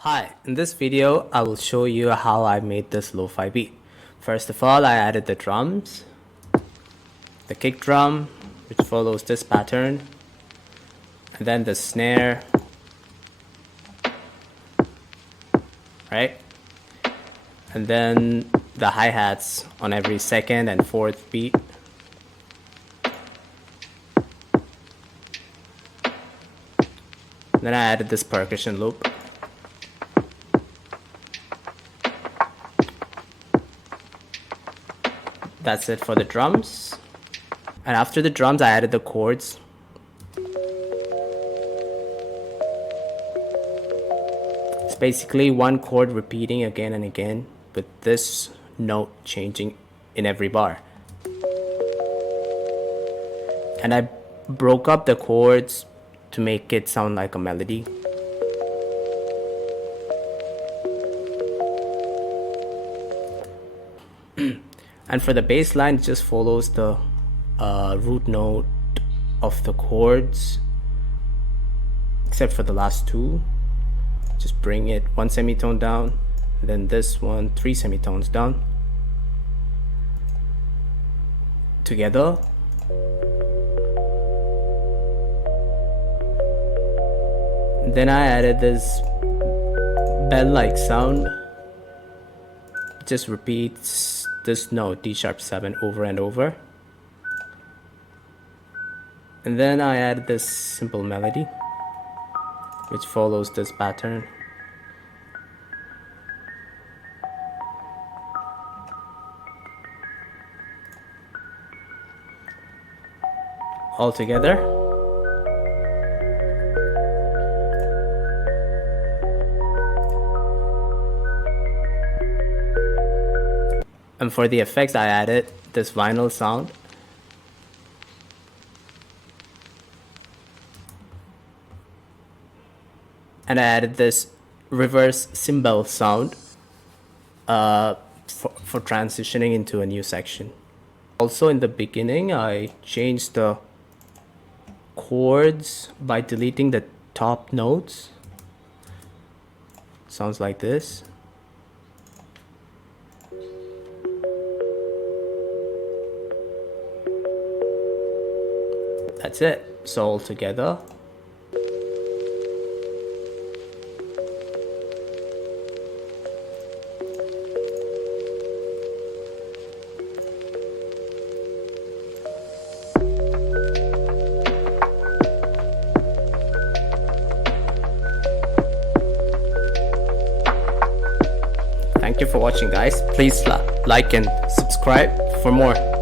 Hi, in this video I will show you how I made this lo-fi beat. First of all, I added the drums, the kick drum, which follows this pattern, and then the snare, right? And then the hi-hats on every second and fourth beat. Then I added this percussion loop. That's it for the drums. And after the drums, I added the chords. It's basically one chord repeating again and again with this note changing in every bar. And I broke up the chords to make it sound like a melody. And for the bass line, it just follows the root note of the chords, except for the last two. Just bring it one semitone down, then this one 3 semitones down together. Then I added this bell-like sound. It just repeats this note D♯7 over and over. And then I added this simple melody which follows this pattern. All together. And for the effects, I added this vinyl sound. And I added this reverse cymbal sound for transitioning into a new section. Also in the beginning, I changed the chords by deleting the top notes. Sounds like this. That's it. So all together. Thank you for watching, guys. Please like and subscribe for more.